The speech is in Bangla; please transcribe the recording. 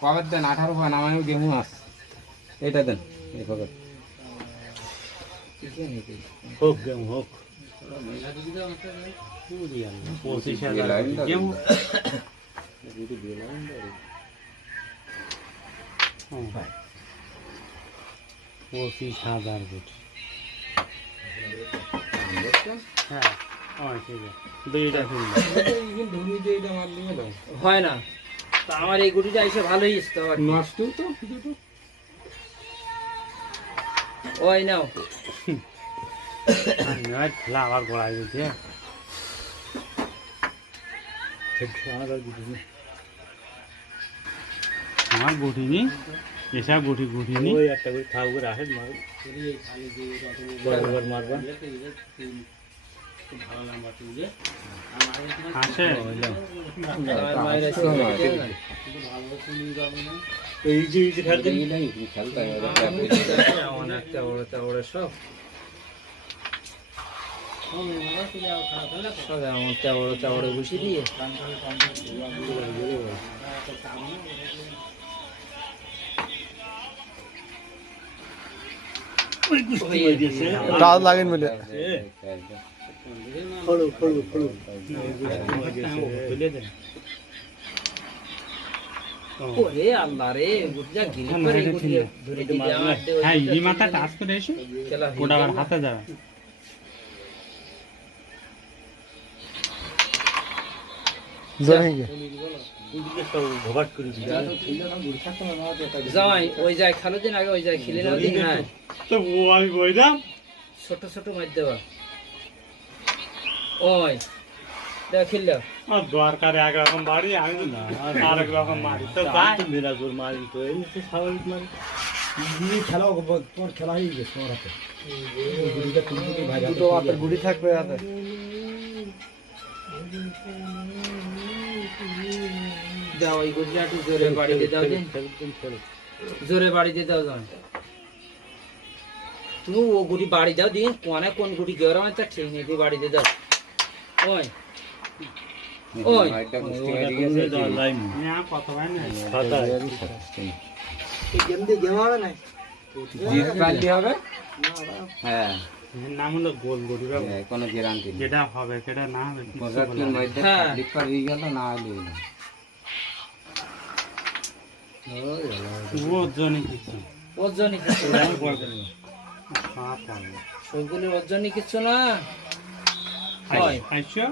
কবে দেন 18 পান আমারও গেমু আস এটা দেন এই কবে হোক গেম হোক 25,000 গেম 25,000 গুটি হ্যাঁ ঠিক আছে দুইটা হয় না তা আমার এই গুটিটা এসে ভালোই ইস্তো নষ্ট তো ওই নাও খেলা আবার গড়াই দিচ্ছে আমার গুটিনি এসব গুটিনি ওই একটা করে থাকবে রাখে মারবা আসে সব চাওড়ে বসে দিয়ে টাল লাগেন মিলে ওরে আল্লাহ রে গুটিটা গিরি করে গুটি ধরে দিলে আমার হ্যাঁ এই মাথা টাচ করে এসে ওটা আবার হাতে যাবে যাই ওই যায় খেলো দিন আগে ওই যায় খেলে নাও দিন হ্যাঁ তো ও আমি বইলাম ছোট ছোট মার দেওয়া ওই দেখ খেললো আর দরকার একরকম বাড়ি আমি আরেক রকম মারি তো যাই মিরাজুর মারি তো এই তো স্বাভাবিক মারি খেলা তোমার খেলা হয়ে গেছে তোমার হাতে দুটো হাতের গুড়ি থাকবে হাতে দাও ওই গুটিটা একটু জোরে বাড়ি দিয়ে দাও দিন জোরে বাড়ি দিয়ে দাও যান তুমি ও গুটি বাড়ি দাও দিন কোনে কোন গুটি গেরম আছে ঠিক নেই তুই বাড়ি দিয়ে দাও ওই ওই একটা গুষ্টি মারি গেছে না কত ভাই না এই গেম দিয়ে গেম হবে না জিত পারলি হবে হ্যাঁ এর নাম হলো গোল গড়ি বাবু কোনো গ্যারান্টি নেই যেটা হবে সেটা না হবে 75 মধ্যে হ্যাঁ। লিপার হয়ে গেল না হলে না ওজনই কিছু ওজনই কিছু না সাপ হবে সবগুলির ওজনই কিছু না হয় আইসো